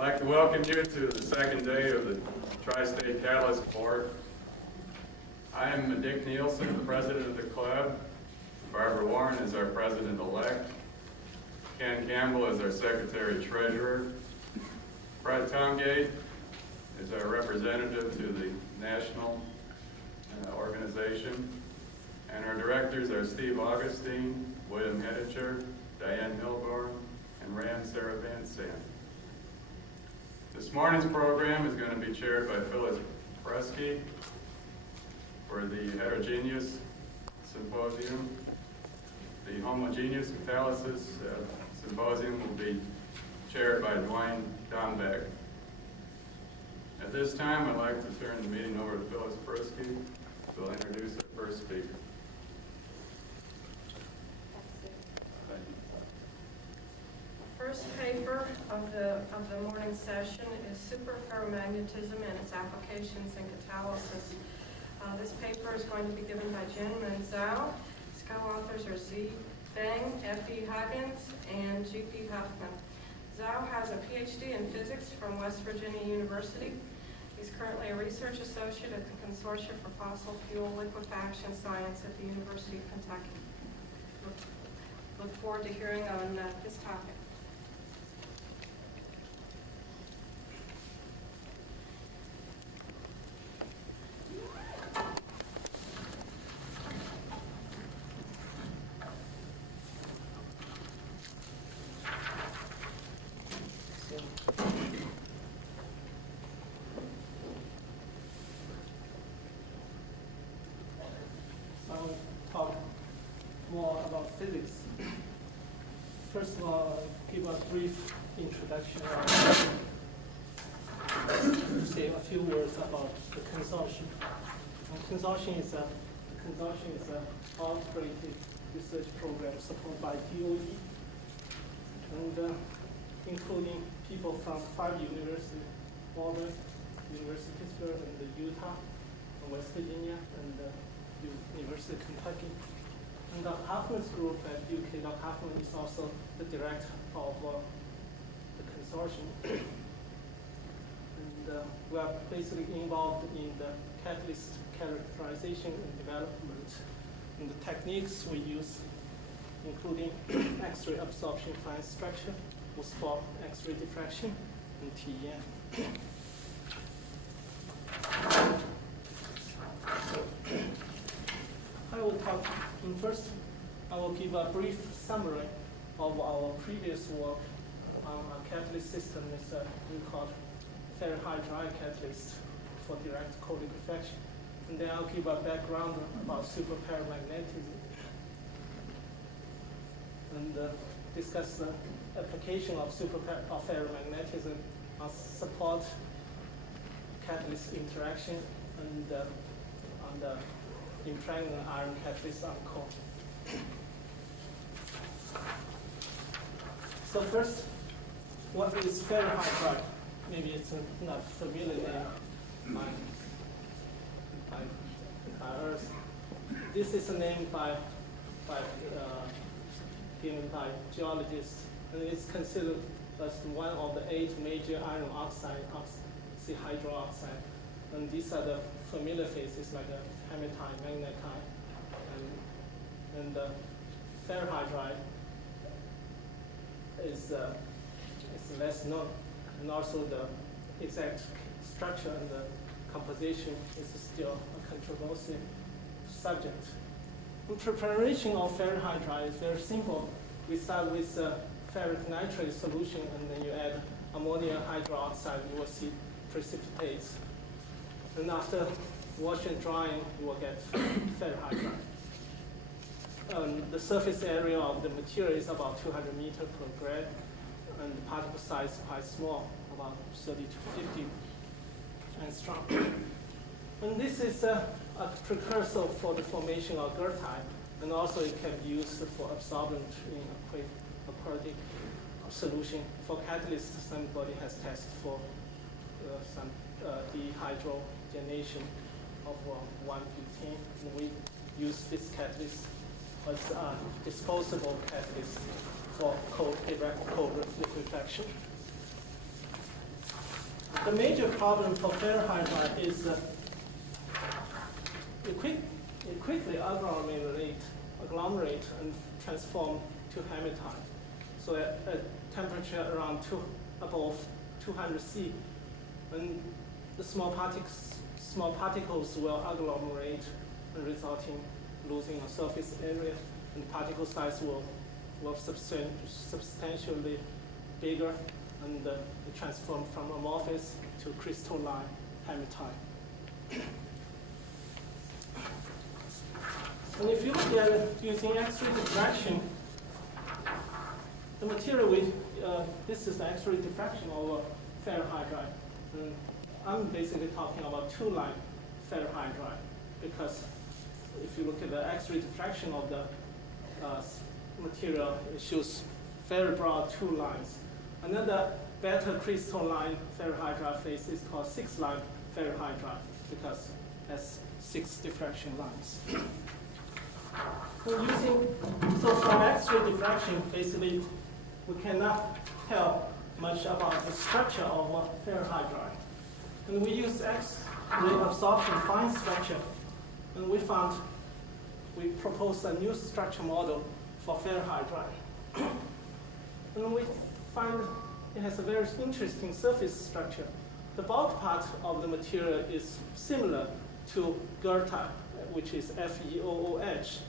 I'd like to welcome you to the second day of the Tri-State Catalyst Board. I am Dick Nielsen, the president of the club. Barbara Warren is our president-elect. Ken Campbell is our secretary-treasurer. Fred Tongate is our representative to the national organization. And our directors are Steve Augustine, William Heditcher, Diane Milborn, and Rand Sarah Van Sant. This morning's program is going to be chaired by Phyllis Bresky for the Heterogeneous Symposium. The Homogeneous Catalysis Symposium will be chaired by Dwayne Dombeck. At this time, I'd like to turn the meeting over to Phyllis Bresky, who will introduce our first speaker. First paper of the morning session is Superferromagnetism and its applications in catalysis. This paper is going to be given by Jianmin Zhao. Its co-authors are Z. Feng, F.E. Huggins, and G.P. Huffman. Zhao has a PhD in physics from West Virginia University. He's currently a research associate at the Consortium for Fossil Fuel Liquefaction Science at the University of Kentucky. Look forward to hearing on this topic. I'll talk more about physics. First of all, give a brief introduction. Say a few words about the consortium. The consortium is a operated research program supported by DOE, and including people from 5 universities: Auburn, University of Pittsburgh, and Utah, and West Virginia, and University of Kentucky. And Dr. Huffman's group at UK, Dr. Huffman is also the director of the consortium. And we are basically involved in the catalyst characterization and development. And the techniques we use, including X-ray absorption fine structure, what's called X-ray diffraction, and TEM. I will talk first. I will give a brief summary of our previous work on a catalyst system. It's we call ferrihydride catalyst for direct cold liquefaction. And then I'll give a background about superparamagnetism and discuss the application of ferromagnetism on support catalyst interaction and on the impregnant iron catalyst on core. So first, what is ferrihydride? Maybe it's not familiar name by Earth. This is a name given by geologists, and it's considered as one of the 8 major iron oxide, hydroxide. And these are the familiar phases like hematite, magnetite, and ferrihydride is less known, and also the exact structure and the composition is still a controversial subject. The preparation of ferrihydride is very simple. We start with ferric nitrate solution, and then you add ammonium hydroxide, you will see precipitates. And after wash and drying, you will get ferrihydride. The surface area of the material is about 200 meters per grad, and the particle size is quite small, about 30 to 50 angstrom. And this is a precursor for the formation of goethite, and also it can be used for absorbent in aquatic solution. For catalyst, somebody has tested for some dehydrogenation of 1-butane, and we use this catalyst as a disposable catalyst for direct cold liquefaction. the major problem for ferrihydride is it quickly agglomerate and transform to hematite. So at temperature around above 200 C, and the small particles will agglomerate and resulting losing a surface area, and particle size will substantially bigger, and it transform from amorphous to crystalline hematite. And if you look at it using X-ray diffraction, the material this is the X-ray diffraction of ferrihydride. And I'm basically talking about two-line ferrihydride, because if you look at the X-ray diffraction of the material, it shows very broad two lines. Another better crystalline ferrihydride phase is called six-line ferrihydride, because it has 6 diffraction lines. So from X-ray diffraction, basically, we cannot tell much about the structure of ferrihydride. And we use X-ray absorption fine structure, and we proposed a new structure model for ferrihydride. And we find it has a very interesting surface structure. The bulk part of the material is similar to goethite, which is FeOOH.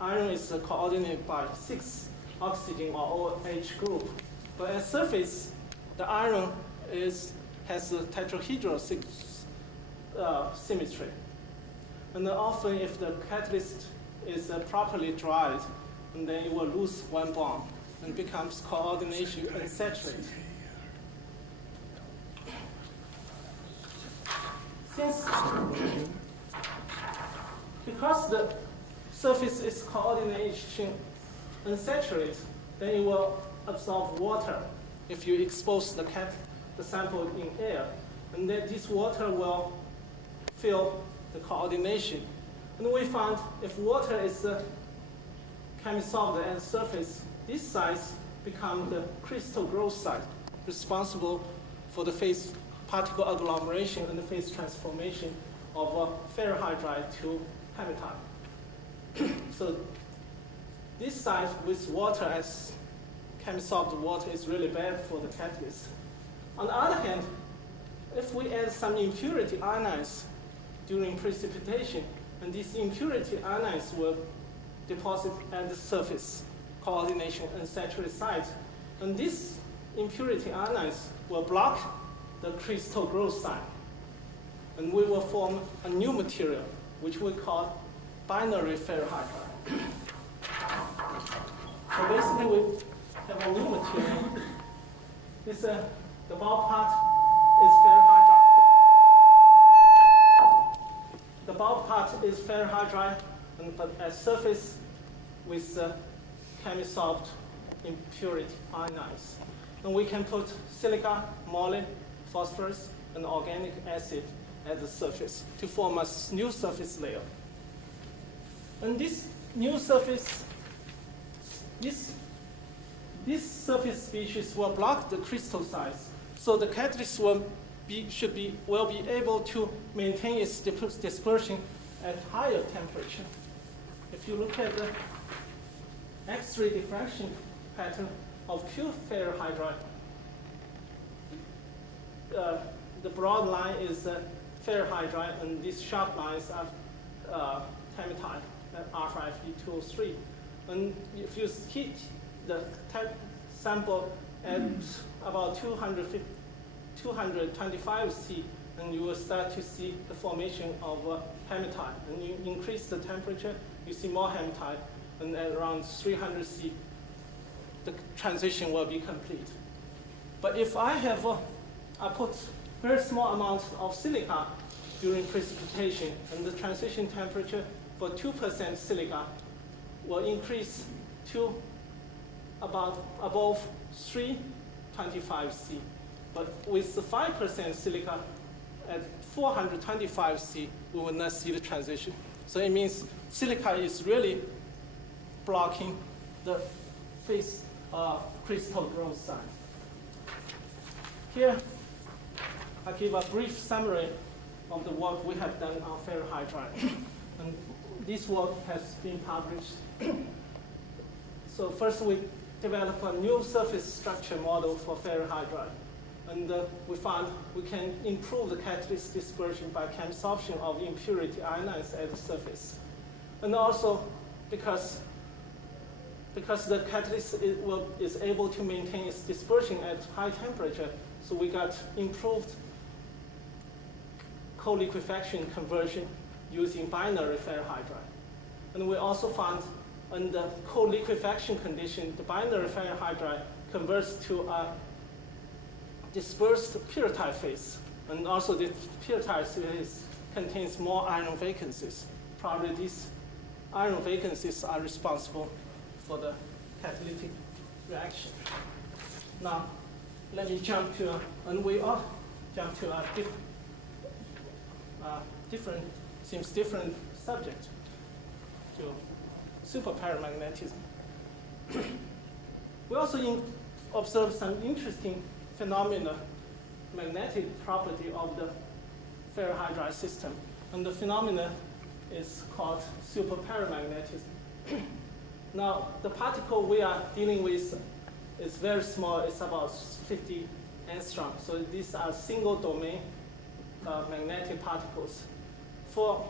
Iron is coordinated by 6 oxygen or OH group. But at surface, the iron has a tetrahedral symmetry. And then often if the catalyst is properly dried, and then it will lose one bond and becomes coordination unsaturated. Because the surface is coordination unsaturated, then it will absorb water if you expose the sample in air. And then this water will fill the coordination. And we found if water is chemisorphed at the surface, this size becomes the crystal growth site, responsible for the phase particle agglomeration and the phase transformation of ferrihydride to hematite. So this site with water as chemisorphed water is really bad for the catalyst. On the other hand, if we add some impurity ions during precipitation, and these impurity ions will deposit at the surface coordination unsaturated site, and these impurity ions will block the crystal growth site, and we will form a new material, which we call binary ferrihydride. So basically, we have a new material. The bulk part is ferrihydride. The bulk part is ferrihydride, but at surface with chemisorphed impurity ions. And we can put silica, moly, phosphorus, and organic acid at the surface to form a new surface layer. And this new surface, this surface species will block the crystal size, so the catalyst will be able to maintain its dispersion at higher temperature. If you look at the X-ray diffraction pattern of pure ferrihydride, the broad line is ferrihydride, and these sharp lines are hematite, R5E203. And if you heat the sample at about 225 C, and you will start to see the formation of hematite. And you increase the temperature, you see more hematite, and at around 300 C, the transition will be complete. But if I put very small amounts of silica during precipitation, and the transition temperature for 2% silica will increase to about above 325 C. But with the 5% silica at 425 C, we will not see the transition. So it means silica is really blocking the phase crystal growth site. Here, I give a brief summary of the work we have done on ferrohydride. And this work has been published. So first we developed a new surface structure model for ferrohydride. And we found we can improve the catalyst dispersion by chemsorption of impurity ions at the surface. And also because the catalyst is able to maintain its dispersion at high temperature, so we got improved co-liquefaction conversion using binary ferrihydride. And we also found under co-liquefaction condition, the binary ferrihydride converts to a dispersed pyrrhotite phase. And also the pyrrhotite phase contains more iron vacancies. Probably these iron vacancies are responsible for the catalytic reaction. Now, let me jump to, and we all jump to a different subject, to superparamagnetism. We also observe some interesting phenomena, magnetic property of the ferrohydride system. And the phenomena is called superparamagnetism. Now, the particle we are dealing with is very small. It's about 50 angstrom. So these are single domain magnetic particles. For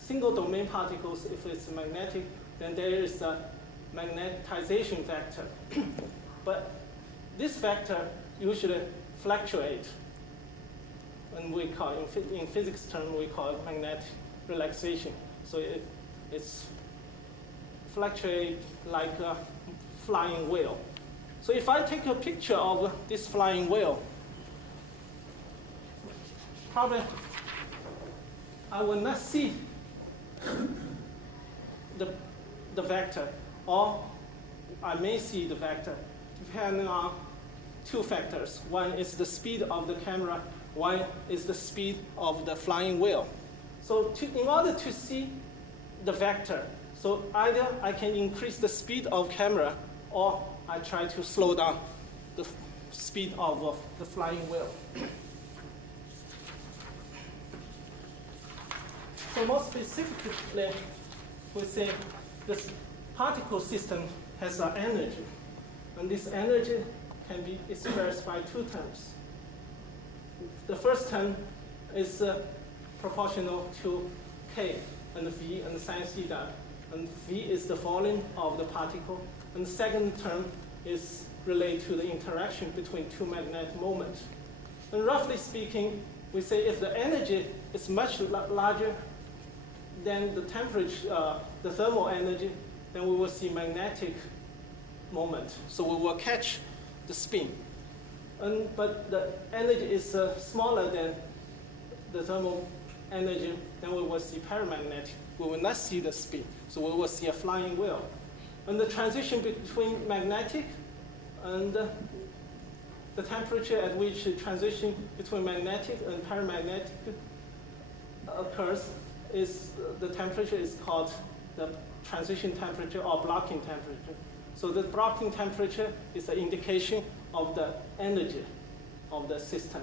single domain particles, if it's magnetic, then there is a magnetization vector. But this vector usually fluctuates. And we call, in physics term, we call it magnetic relaxation. So it's fluctuate like a flying whale. So if I take a picture of this flying whale, probably I will not see the vector, or I may see the vector, depending on two factors. One is the speed of the camera, one is the speed of the flying whale. So in order to see the vector, so either I can increase the speed of camera, or I try to slow down the speed of the flying whale. So more specifically, we say this particle system has an energy. And this energy can be expressed by two terms. The first term is proportional to K and V and sin theta. And V is the volume of the particle. And the second term is related to the interaction between two magnetic moments. And roughly speaking, we say if the energy is much larger than the temperature, the thermal energy, then we will see magnetic moment. So we will catch the spin. But the energy is smaller than the thermal energy, then we will see paramagnetic. We will not see the spin. So we will see a flying whale. And the transition between magnetic and the temperature at which the transition between magnetic and paramagnetic occurs is the temperature is called the transition temperature or blocking temperature. So the blocking temperature is an indication of the energy of the system.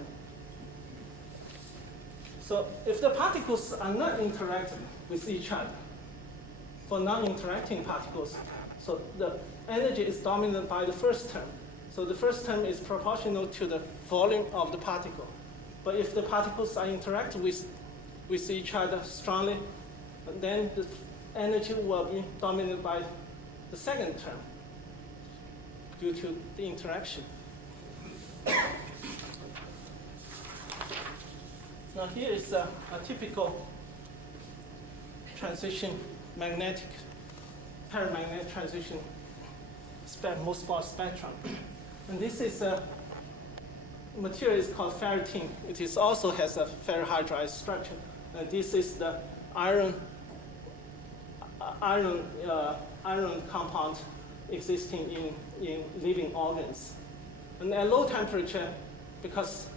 So if the particles are not interacting with each other, for non-interacting particles, so the energy is dominated by the first term. So the first term is proportional to the volume of the particle. But if the particles are interacting with each other strongly, then the energy will be dominated by the second term due to the interaction. Now here is a typical transition magnetic, paramagnetic transition most part spectrum. And this is a material is called ferritin. It is also has a ferrohydride structure. And this is the iron compound existing in living organs. And at low temperature, because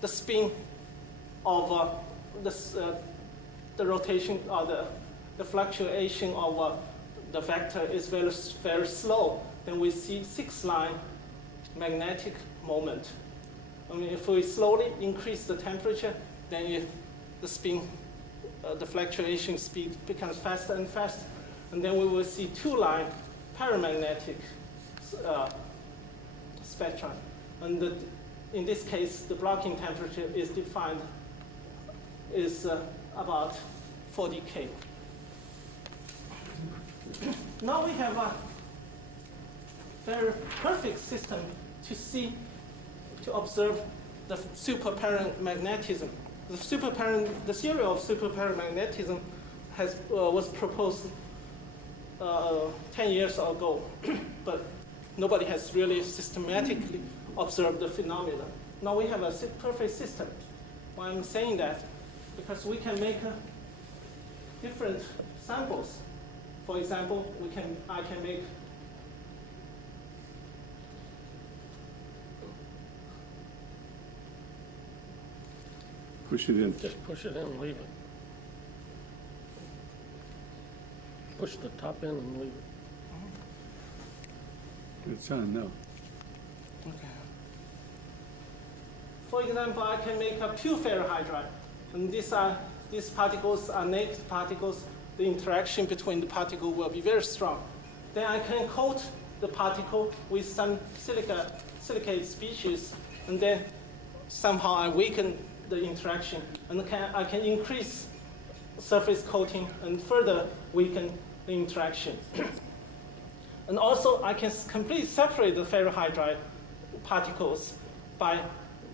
the spin of the rotation or the fluctuation of the vector is very, very slow, then we see 6-line magnetic moment. I mean, if we slowly increase the temperature, then the spin, the fluctuation speed becomes faster and faster. And then we will see two-line paramagnetic spectrum. And in this case, the blocking temperature is defined is about 40 K. Now we have a very perfect system to observe the superparamagnetism. The theory of superparamagnetism was proposed 10 years ago, but nobody has really systematically observed the phenomena. Now we have a perfect system. Why I'm saying that? Because we can make different samples. For example, I can make Push it in. Just push it in and leave it. Push the top in and leave it. It's on now. Okay. For example, I can make a pure ferrohydride, and these particles are naked particles. The interaction between the particle will be very strong. Then I can coat the particle with some silicate species, and then somehow I weaken the interaction, and I can increase surface coating and further weaken the interaction. And also, I can completely separate the ferrohydride particles by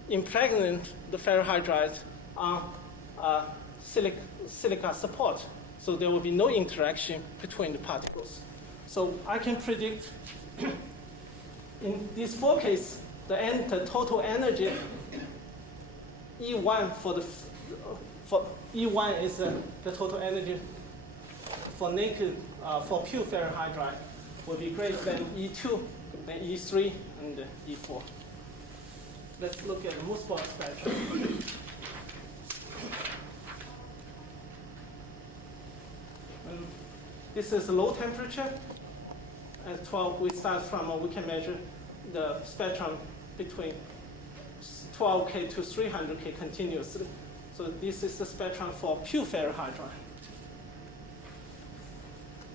impregnating the ferrohydride on silica support. So there will be no interaction between the particles. So I can predict in these four cases, the total energy E1 for E1 is the total energy for pure ferrohydride will be greater than E2, then E3, and E4. Let's look at the Mooseball spectrum. This is low temperature. At 12, we start from, we can measure the spectrum between 12K to 300K continuously. So this is the spectrum for pure ferrohydride.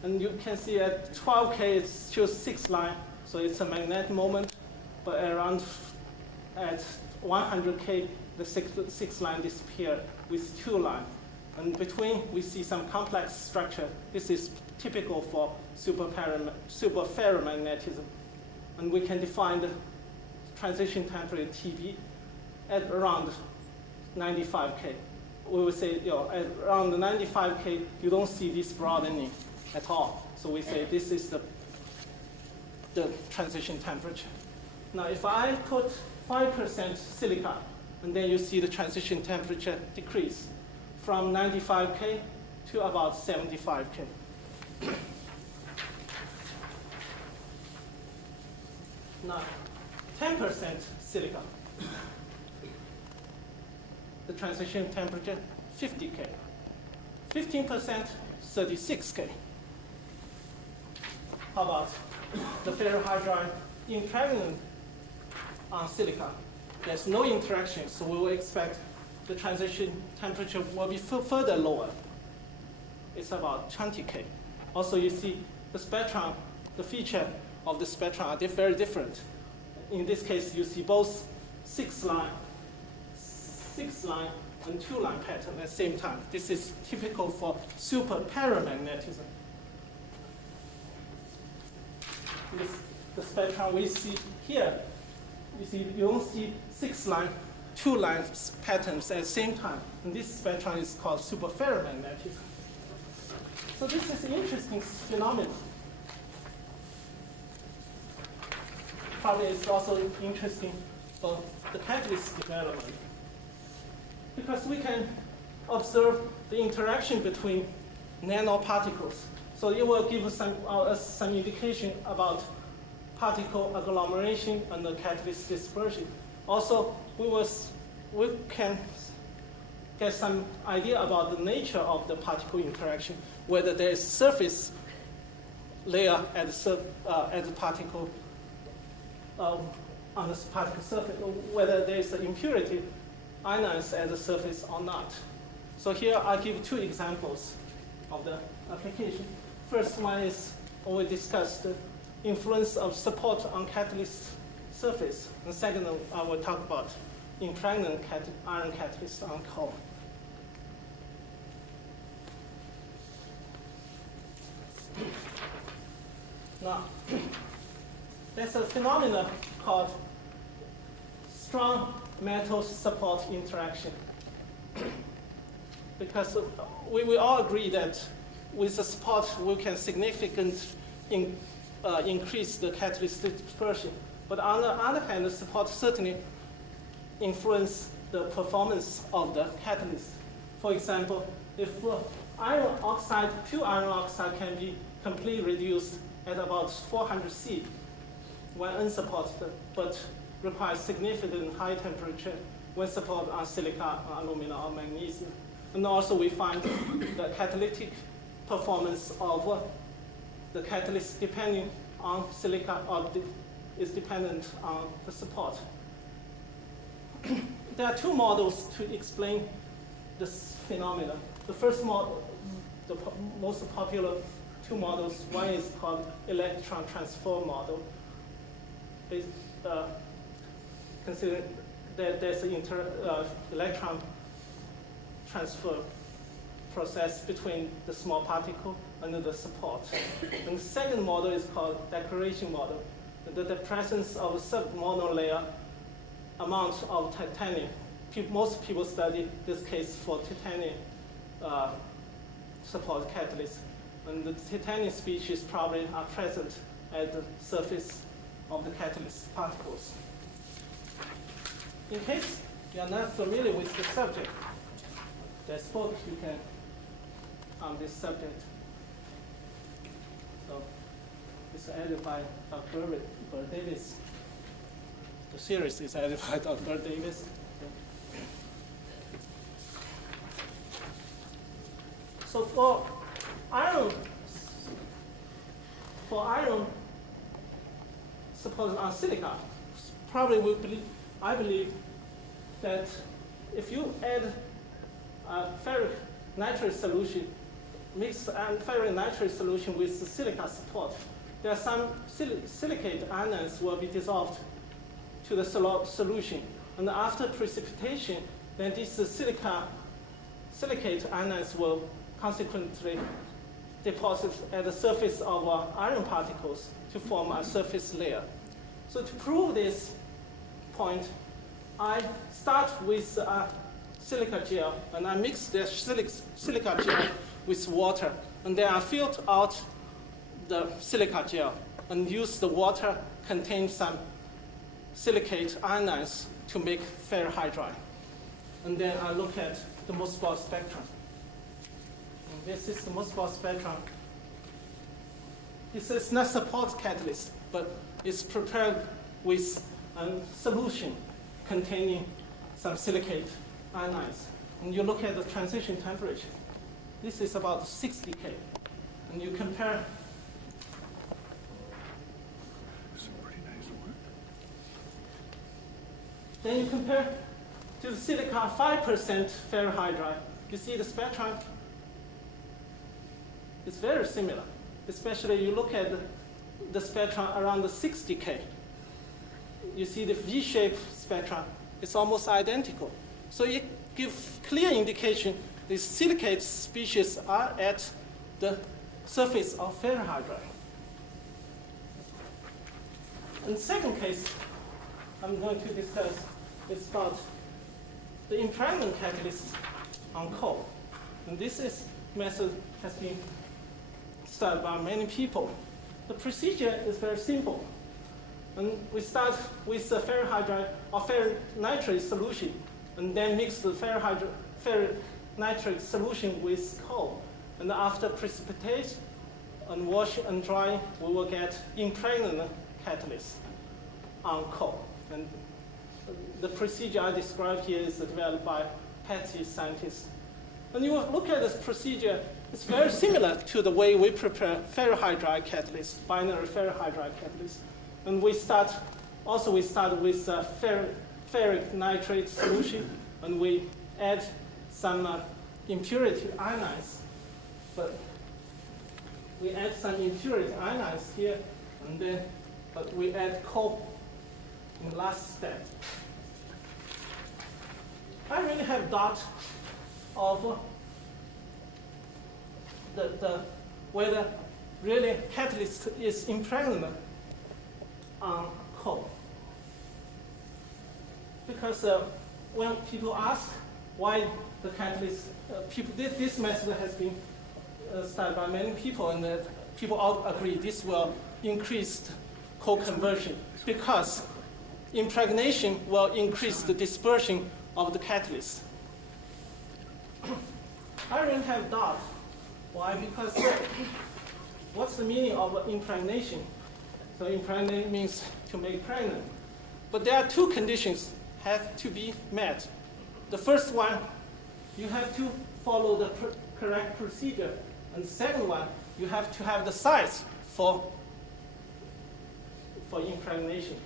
And you can see at 12K it shows 6 line, so it's a magnetic moment, but around at 100K the six line disappear with 2 line. And between we see some complex structure. This is typical for superferromagnetism. And we can define the transition temperature TB at around 95K. We would say, at around 95K, you don't see this broadening at all. So we say this is the transition temperature. Now, if I put 5% silica, and then you see the transition temperature decrease from 95K to about 75K. Now, 10% silica. The transition temperature, 50K. 15%, 36K. How about the ferrohydride impregnant on silica? There's no interaction, so we will expect the transition temperature will be further lower. It's about 20K. Also, you see the spectrum, the feature of the spectrum are very different. In this case, you see both 6 line and 2 line pattern at the same time. This is typical for superparamagnetism. The spectrum we see here, you see you don't see 6 line, 2 line patterns at the same time. And this spectrum is called superferromagnetism. So this is an interesting phenomenon. Probably it's also interesting for the catalyst development, because we can observe the interaction between nanoparticles. So it will give us some indication about particle agglomeration and the catalyst dispersion. Also, we can get some idea about the nature of the particle interaction, whether there is surface layer at the particle on the particle surface, whether there is an impurity ionized at the surface or not. So here I give two examples of the application. First one is we discussed the influence of support on catalyst surface. And second, I will talk about impregnant iron catalyst on coal. Now, there's a phenomenon called strong metal support interaction. Because we all agree that with the support, we can significantly increase the catalyst dispersion. But on the other hand, the support certainly influence the performance of the catalyst. For example, if iron oxide, pure iron oxide can be completely reduced at about 400 C when unsupported, but requires significant high temperature when supported on silica, aluminum, or magnesium. And also we find the catalytic performance of the catalyst depending on silica or is dependent on the support. There are two models to explain this phenomenon. The first model, the most popular two models, one is called electron transfer model. Consider that there's an electron transfer process between the small particle and the support. And the second model is called declaration model. The presence of a submonolayer amount of titanium. Most people study this case for titanium support catalyst. And the titanium species probably are present at the surface of the catalyst particles. In case you are not familiar with the subject, there's book you can on this subject. So it's edited by Dr. Bert Davis. The series is edited by Dr. Bert Davis. So for iron suppose on silica, probably I believe that if you add a ferric nitrate solution, mix ferric nitrate solution with the silica support, there are some silicate ions will be dissolved to the solution. And after precipitation, then these silicate ions will consequently deposit at the surface of iron particles to form a surface layer. So to prove this point, I start with silica gel, and I mix the silica gel with water, and then I filter out the silica gel and use the water contain some silicate ions to make ferrihydride. And then I look at the Mossbauer spectrum. And this is the Mossbauer spectrum. This is not support catalyst, but it's prepared with a solution containing some silicate ions. And you look at the transition temperature. This is about 60 K. And you compare then you compare to the silica 5% ferrihydride. You see the spectrum is very similar. Especially you look at the spectrum around the 60 K. You see the V-shaped spectrum, it's almost identical. So it gives clear indication these silicate species are at the surface of ferrihydride. And the second case I'm going to discuss is about the impregnant catalyst on coal. And this method has been studied by many people. The procedure is very simple. And we start with the ferrihydride or ferronitrate solution, and then mix the ferronitrate solution with coal. And after precipitation and washing and drying, we will get impregnant catalyst on coal. And the procedure I described here is developed by Patsy scientists. And you look at this procedure, it's very similar to the way we prepare ferrihydride catalyst, binary ferrihydride catalyst. And we start also we start with ferric nitrate solution, and we add some impurity ionize. But we add some impurity ionize here, and then but we add coal in the last step. I really have doubt of whether really catalyst is impregnable on coal. Because when people ask why the catalyst, this method has been studied by many people, and people all agree this will increase coal conversion because impregnation will increase the dispersion of the catalyst. I really have doubt. Why? Because what's the meaning of impregnation? So impregnate means to make pregnant. But there are two conditions have to be met. The first one, you have to follow the correct procedure. And the second one, you have to have the size for impregnation.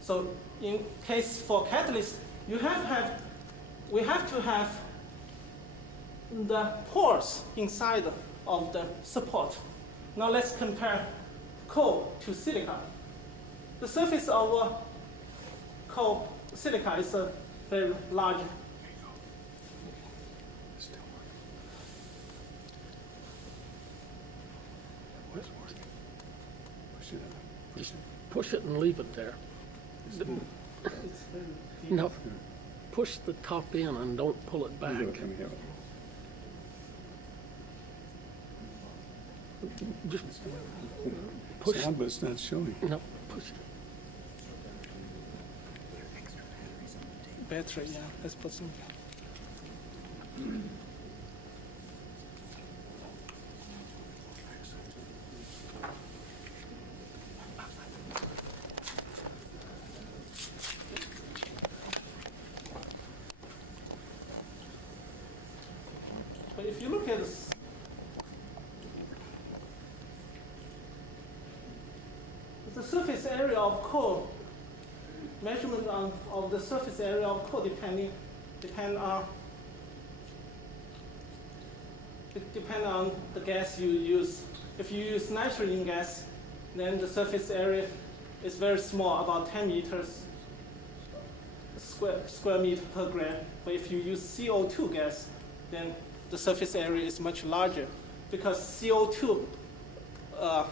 So in case for catalyst, we have to have the pores inside of the support. Now let's compare coal to silica. The surface of coal, silica is a very large. Just push it and leave it there. It's very deep. No, push the top in and don't pull it back. Just push. Sound, but it's not showing. No, push it. Battery, yeah. Let's put some. But if you look at this, the surface area of coal, measurement of the surface area of coal depend on the gas you use. If you use nitrogen gas, then the surface area is very small, about 10 meters square meter per gram. But if you use CO2 gas, then the surface area is much larger because CO2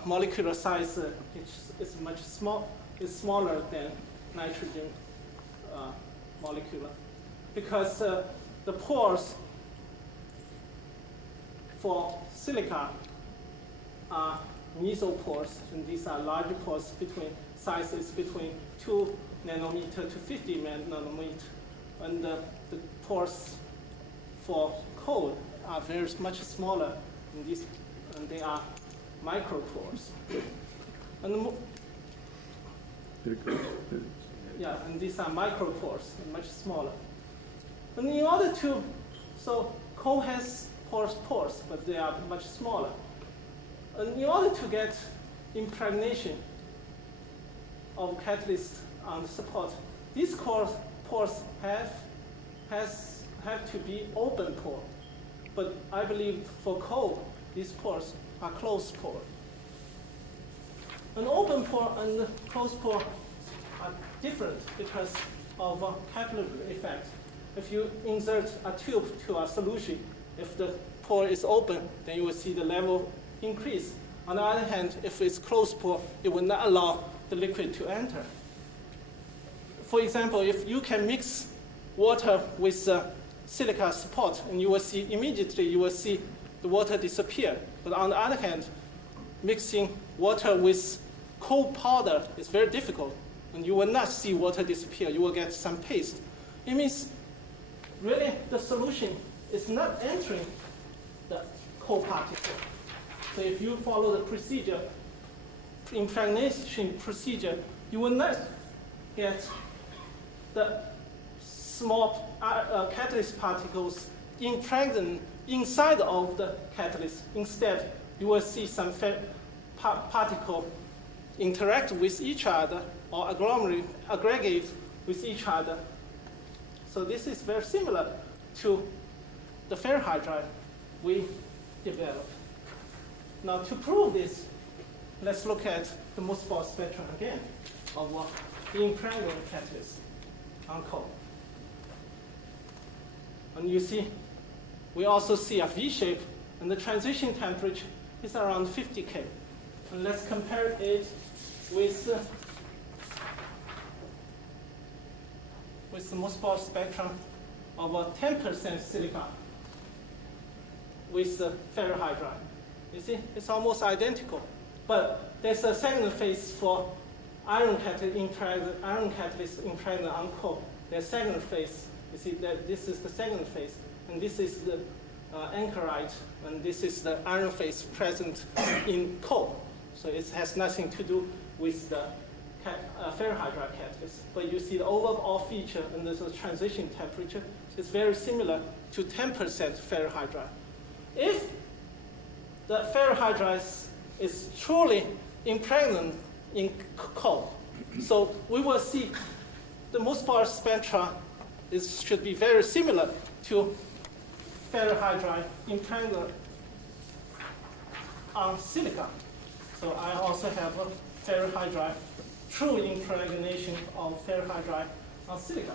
molecular size is smaller than nitrogen molecular, because the pores for silica are mesopores, and these are larger pores sizes between 2 nanometer to 50 nanometer, and the pores for coal are very much smaller than these, and they are micropores. And yeah, and these are micropores, much smaller. And in order to, so coal has pores, but they are much smaller. And in order to get impregnation of catalyst on the support, these pores have to be open pore. But I believe for coal, these pores are closed pore. An open pore and closed pore are different because of a capillary effect. If you insert a tube to a solution, if the pore is open, then you will see the level increase. On the other hand, if it's closed pore, it will not allow the liquid to enter. For example, if you can mix water with silica support, and you will see the water disappear. But on the other hand, mixing water with coal powder is very difficult, and you will not see water disappear. You will get some paste. It means really the solution is not entering the coal particle. So if you follow the procedure, impregnation procedure, you will not get the small catalyst particles impregnant inside of the catalyst. Instead, you will see some particle interact with each other or aggregate with each other. So this is very similar to the ferrihydride we developed. Now to prove this, let's look at the Mossbauer spectrum again of the impregnable catalyst on coal. And you see, we also see a V shape, and the transition temperature is around 50 K. And let's compare it with the Mossbauer spectrum of 10% silica with the ferrihydride. You see, it's almost identical. But there's a second phase for iron catalyst impregnated on coal. There's second phase. You see that this is the second phase, and this is the anchorite, and this is the iron phase present in coal. So it has nothing to do with the ferrihydride catalyst. But you see the overall feature and the transition temperature is very similar to 10% ferrihydride. If the ferrihydride is truly impregnant in coal, so we will see the Mossbauer spectra should be very similar to ferrihydride impregnated on silica. So I also have a ferrihydride, true impregnation of ferrihydride on silica.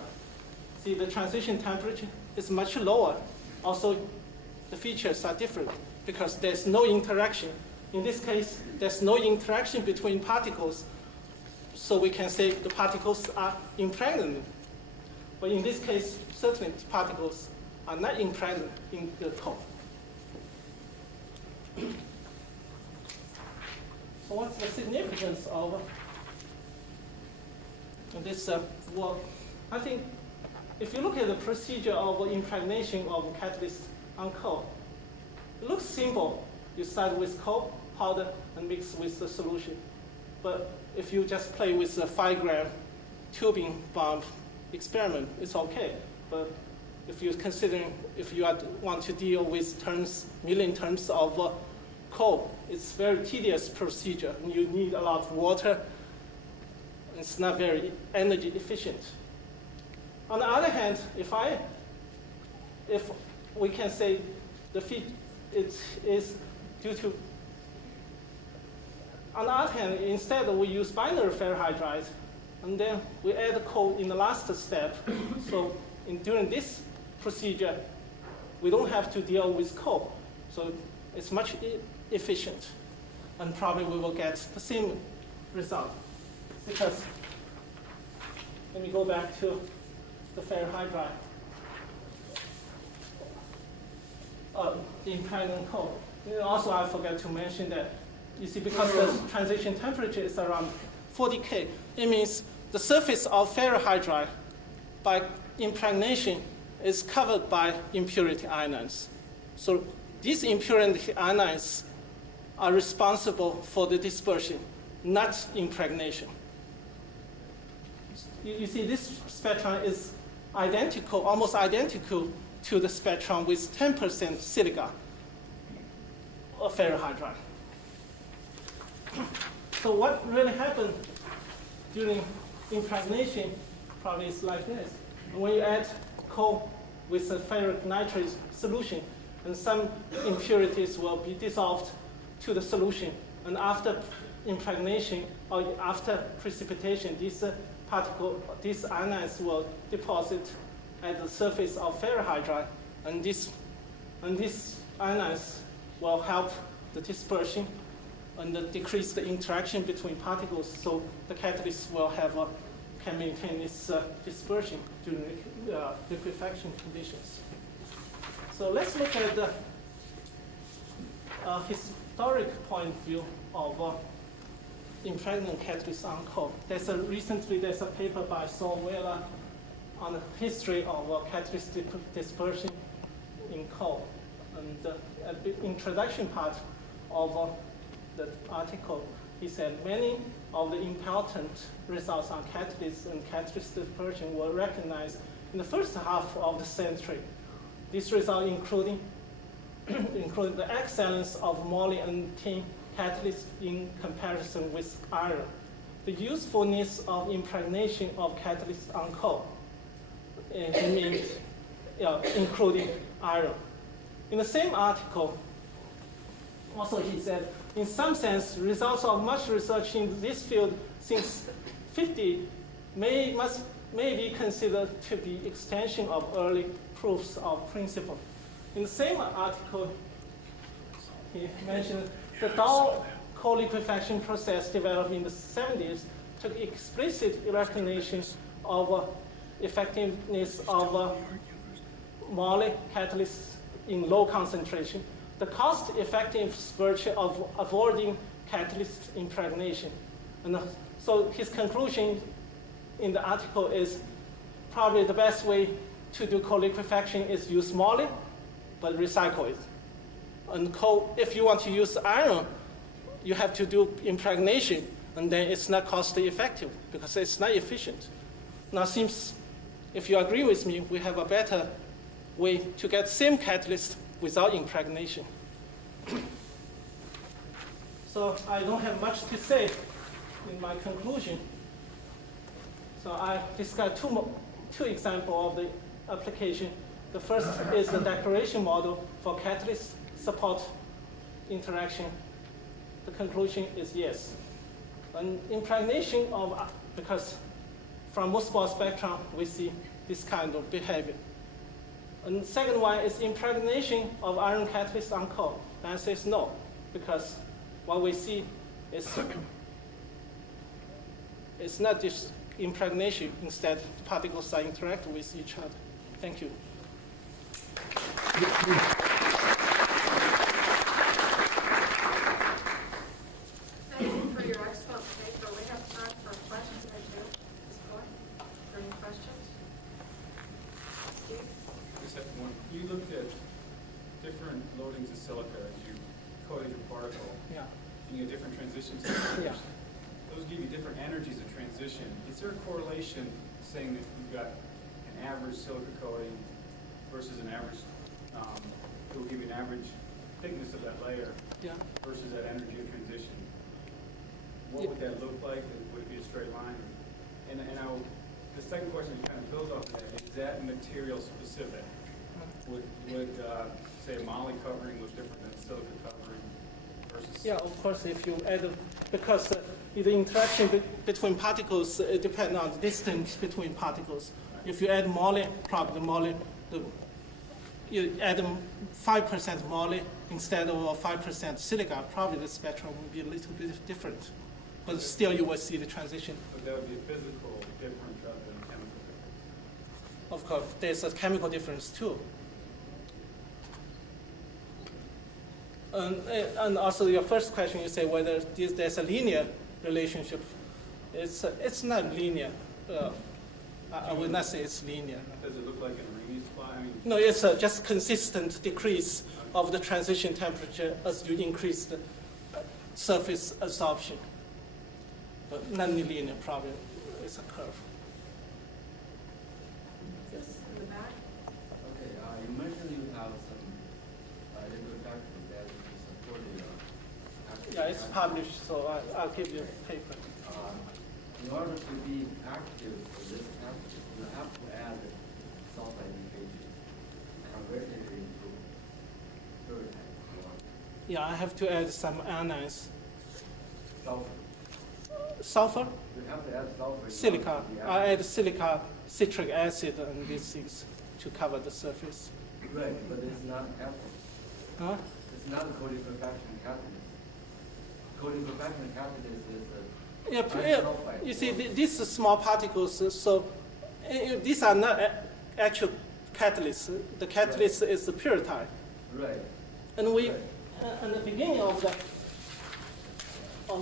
See, the transition temperature is much lower. Also, the features are different because there's no interaction. In this case, there's no interaction between particles, so we can say the particles are impregnant. But in this case, certainly particles are not impregnant in the coal. So what's the significance of this work? I think if you look at the procedure of impregnation of catalyst on coal, it looks simple. You start with coal powder and mix with the solution. But if you just play with the 5-gram tubing bomb experiment, it's okay. But if you're considering, if you want to deal with million tons of coal, it's a very tedious procedure, and you need a lot of water. It's not very energy efficient. On the other hand, if we can say it is due to, on the other hand, instead we use binary ferrihydride, and then we add coal in the last step. So during this procedure, we don't have to deal with coal. So it's much efficient, and probably we will get the same result. Because, let me go back to the ferrihydride, the impregnant coal. Also, I forgot to mention that, you see, because the transition temperature is around 40 K, it means the surface of ferrihydride by impregnation is covered by impurity ions. So these impurity ions are responsible for the dispersion, not impregnation. You see, this spectrum is identical, almost identical to the spectrum with 10% silica of ferrihydride. So what really happened during impregnation probably is like this. When you add coal with a ferric nitrate solution, and some impurities will be dissolved to the solution, and after impregnation or after precipitation, these ions will deposit at the surface of ferrihydride, and these ions will help the dispersion and decrease the interaction between particles, so the catalyst can maintain its dispersion during liquefaction conditions. So let's look at the historic point of view of impregnant catalysts on coal. Recently there's a paper by Solvela on the history of catalyst dispersion in coal. And at the introduction part of the article, he said many of the important results on catalysts and catalyst dispersion were recognized in the first half of the century. These results including the excellence of moly and tin catalysts in comparison with iron, the usefulness of impregnation of catalyst on coal. And he means, including iron. In the same article, also he said, in some sense, results of much research in this field since 50 may be considered to be extension of early proofs of principle. In the same article, he mentioned the Dow co-liquefaction process developed in the 70s took explicit recognition of effectiveness of moly catalysts in low concentration, the cost-effective virtue of avoiding catalyst impregnation. And so his conclusion in the article is probably the best way to do co-liquefaction is use moly, but recycle it. And if you want to use iron, you have to do impregnation, and then it's not cost-effective because it's not efficient. Now, seems if you agree with me, we have a better way to get same catalyst without impregnation. So I don't have much to say in my conclusion. So I discussed two examples of the application. The first is the declaration model for catalyst support interaction. The conclusion is yes. And impregnation of, because from multiple spectra, we see this kind of behavior. And the second one is impregnation of iron catalyst on coal. The answer is no, because what we see is it's not just impregnation. Instead, particles are interacting with each other. Thank you. Thank you for your excellent paper. We have time for a question or two at this point. For any questions? Steve? Just have one. You looked at different loadings of silica as you coated your particle, Yeah. and you had different transitions. Yeah. Those give you different energies of transition. Is there a correlation saying that you've got an average silica coating versus an average, it will give you an average thickness of that layer Yeah. versus that energy of transition? What Yeah. would that look like? Would it be a straight line? And the second question kind of builds off of that. Is that material specific? Would say a moly covering look different than silica covering versus? Yeah, of course, if you add, because the interaction between particles depends on the distance between particles. If you add moly, probably you add 5% moly instead of 5% silica, probably the spectrum will be a little bit different. But still, you will see the transition. But that would be a physical difference rather than a chemical difference. Of course, there's a chemical difference too. And also your first question, you say whether there's a linear relationship. It's not linear. I would not say it's linear. Does it look like an Arrhenius fly? I mean, No, it's just consistent decrease of the transition temperature as you increase the surface absorption. But non-linear probably is a curve. Yes, in the back? Okay, you mentioned you have some little factors that support the Yeah, it's published, so I'll give you a paper. In order to be active for this catalyst, you have to add sulfide indication, convert it into ferromagnetic. Yeah, I have to add some anions. Sulfur. Sulfur, You have to add sulfur. silica. to be I active. add silica, citric acid, and these things to cover the surface. Right, but it's not active. Huh? It's not a co-liquefaction catalyst. Co-liquefaction catalyst is Yeah, Isosulfide. you see, these are small particles, so these are not actual catalysts. The catalyst is the pyrrhotide. right. And we, Right. at the beginning of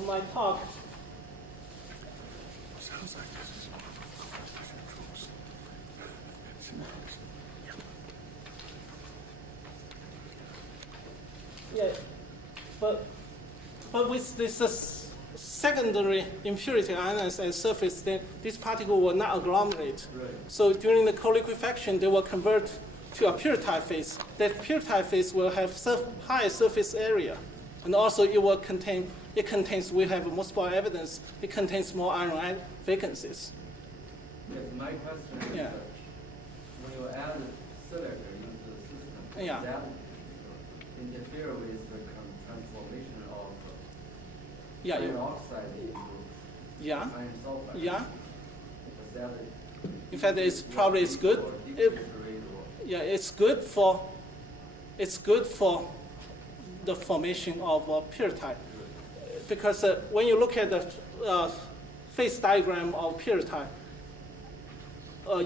my talk, yeah, but with this secondary impurity ions at surface, then this particle will not agglomerate. Right. So during the co-liquefaction, they will convert to a pyrrhotide phase. That pyrrhotide phase will have high surface area, And also it contains, we have multiple evidence, it contains more iron vacancies. Yes, my question is, Yeah. when you add silica into the system, Yeah. that interfere with the transformation of Yeah, iron oxide into yeah, iron sulfide? yeah. Because that In fact, it's good. or It- decrease the rate or Yeah, it's good for the formation of pyrrhotite, because when you look at the phase diagram of pyrrhotite,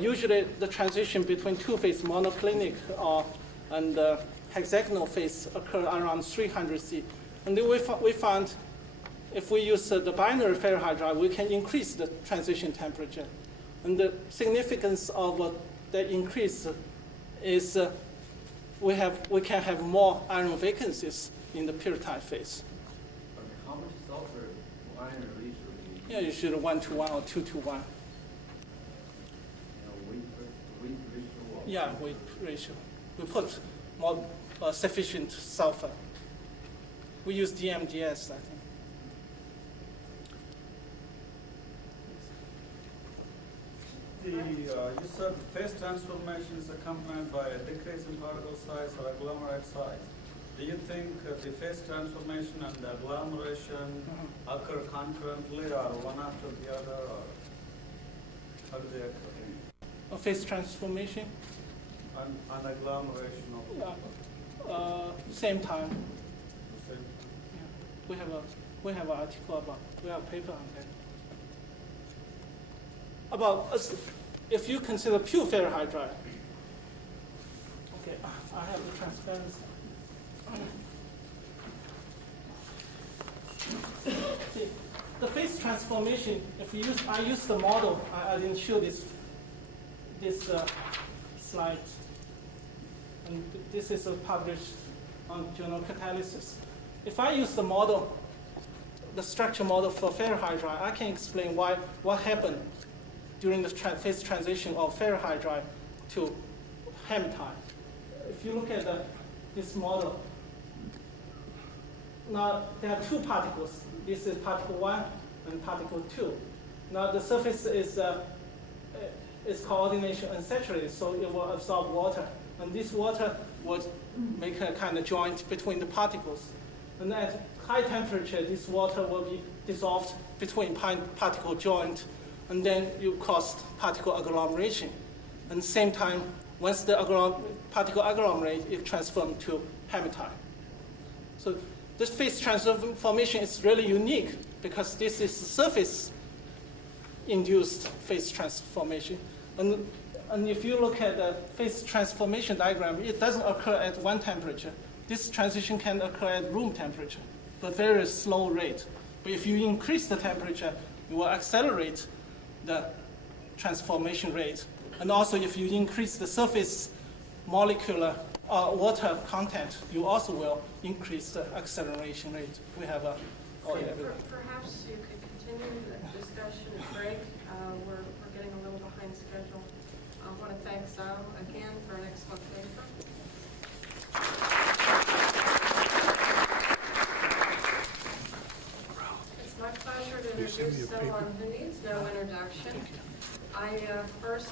usually the transition between two-phase monoclinic and hexagonal phase occur around 300 C. And then we found if we use the binary ferrohydride, we can increase the transition temperature. And the significance of the increase is we can have more iron vacancies in the pyrrhotite phase. okay, how much sulfur to iron ratio do you Yeah, you should 1:1 or 2:1. weight ratio? Or Yeah, weight ratio. We put more sufficient sulfur. We use DMGS, I think. You said phase transformation is accompanied by a decrease in particle size or agglomerate size. Do you think the phase transformation and the agglomeration occur concurrently or one after the other, or how do they occur? Phase transformation, And agglomeration of same time. the same? Yeah. We have an article about, we have a paper on that. About if you consider pure ferrohydride. Okay, I have the transparency. See, the phase transformation. If you use, I use the model. I didn't show this slide, and this is published on journal Catalysis. If I use the model, the structure model for ferrohydride, I can explain what happened during the phase transition of ferrohydride to hematite. If you look at this model, now there are two particles. This is particle 1 and particle 2. Now the surface is coordination unsaturated, so it will absorb water. And this water would make a kind of joint between the particles. And at high temperature, this water will be dissolved between particle joint, and then you cause particle agglomeration. And same time, once the particle agglomerate, it transforms to hematite. So this phase transformation is really unique because this is surface-induced phase transformation. And if you look at the phase transformation diagram, it doesn't occur at one temperature. This transition can occur at room temperature, but very slow rate. But if you increase the temperature, you will accelerate the transformation rate. And also if you increase the surface molecular water content, you also will increase the acceleration rate. We have all the evidence. Perhaps you could continue the discussion at break. We're getting a little behind schedule. I want to thank Zhao again for an excellent paper. It's my pleasure to introduce someone who needs no introduction. I first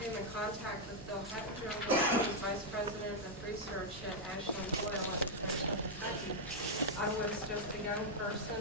came in contact with Bill Hettinger, who is Vice President of Research at Ashland Oil in Kentucky. I was just a young person